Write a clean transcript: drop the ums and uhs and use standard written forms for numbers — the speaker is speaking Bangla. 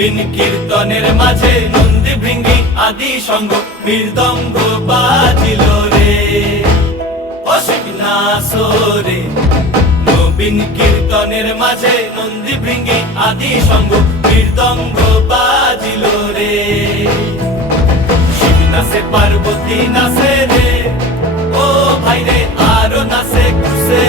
নবীন কীর্তনের মাঝে নন্দী ভৃঙ্গি আদি সঙ্গ মৃদঙ্গ বাজিল রে, অসিক নাসরে। নবীন কীর্তনের মাঝে নন্দী ভৃঙ্গি আদি সঙ্গ মৃদঙ্গ বাজিল রে। শিব নাচে পার্বতী নাচে রে, ও ভাই রে আরো নাচে খুশে।